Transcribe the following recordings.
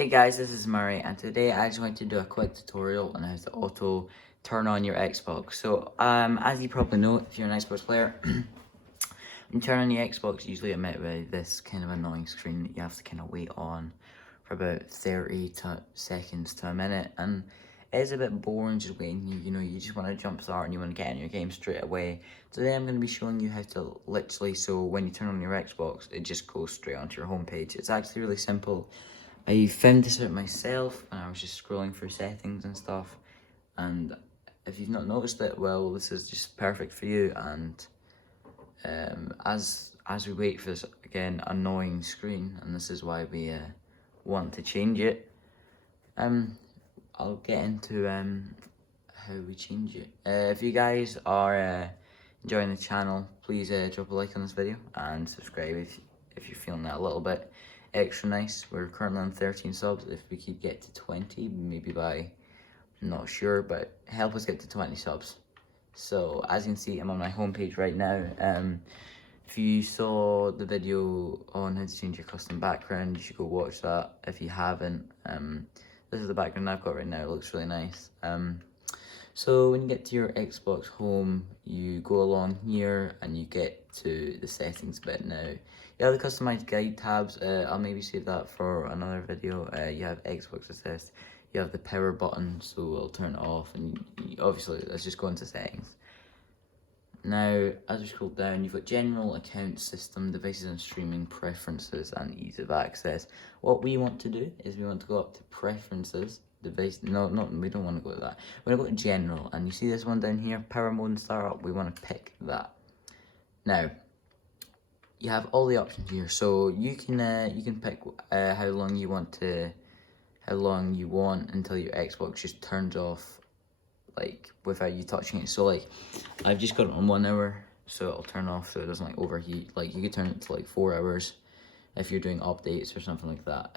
Hey guys, this is Murray, and today I just want to do a quick tutorial on how to auto turn on your Xbox. So, as you probably know, if you're an Xbox player, when you turn on your Xbox, usually it met with this kind of annoying screen that you have to kind of wait on for about 30 seconds to a minute, and it is a bit boring just waiting. You just want to jump start and you want to get in your game straight away. Today I'm going to be showing you how to literally, so when you turn on your Xbox, it just goes straight onto your homepage. It's actually really simple. I found this out myself and I was just scrolling through settings and stuff, and if you've not noticed it, well, this is just perfect for you. And as we wait for this again annoying screen, and this is why we want to change it, I'll get into how we change it. If you guys are enjoying the channel, please drop a like on this video and subscribe if you're feeling that a little bit extra nice. We're currently on 13 subs. If we could get to 20, maybe by, I'm not sure, but help us get to 20 subs. So as you can see, I'm on my homepage right now. If you saw the video on how to change your custom background, you should go watch that if you haven't. This is the background I've got right now. It looks really nice. So when you get to your Xbox home, you go along here and you get to the settings bit now. You have the customized guide tabs. I'll maybe save that for another video. You have Xbox Assist. You have the power button, so we'll turn it off. And obviously, let's just go into settings. Now, as we scroll down, you've got general, account, system, devices and streaming, preferences, and ease of access. What we want to do is we want to go up to preferences, device. No, we don't want to go to that. We're going to go to general, and you see this one down here, power mode and startup. We want to pick that. Now, you have all the options here, so you can pick how long you want until your Xbox just turns off, like without you touching it. So like I've just got it on 1 hour, so it'll turn off so it doesn't like overheat. Like you could turn it to like 4 hours if you're doing updates or something like that.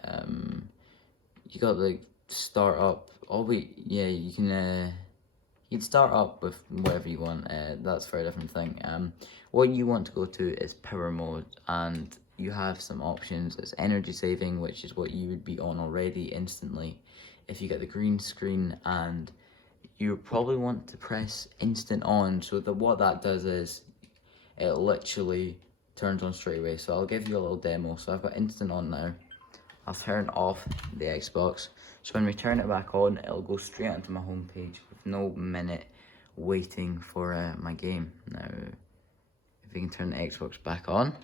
You got the start up. Oh wait, yeah, you can start up with whatever you want. That's for a different thing. What you want to go to is power mode, and you have some options. It's energy saving, which is what you would be on already instantly if you get the green screen, and you probably want to press instant on. So what that does is it literally turns on straight away. So I'll give you a little demo. So I've got instant on now. I'll turn off the Xbox. So when we turn it back on, it'll go straight onto my homepage with no minute waiting for my game. Now, if we can turn the Xbox back on,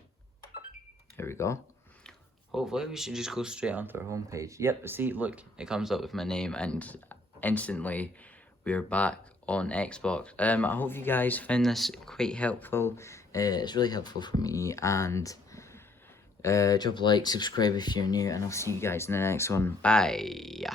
here we go. Hopefully we should just go straight onto our homepage. Yep, see, look, it comes up with my name and instantly we're back on Xbox. I hope you guys found this quite helpful. It's really helpful for me, and drop a like, subscribe if you're new, and I'll see you guys in the next one. Bye.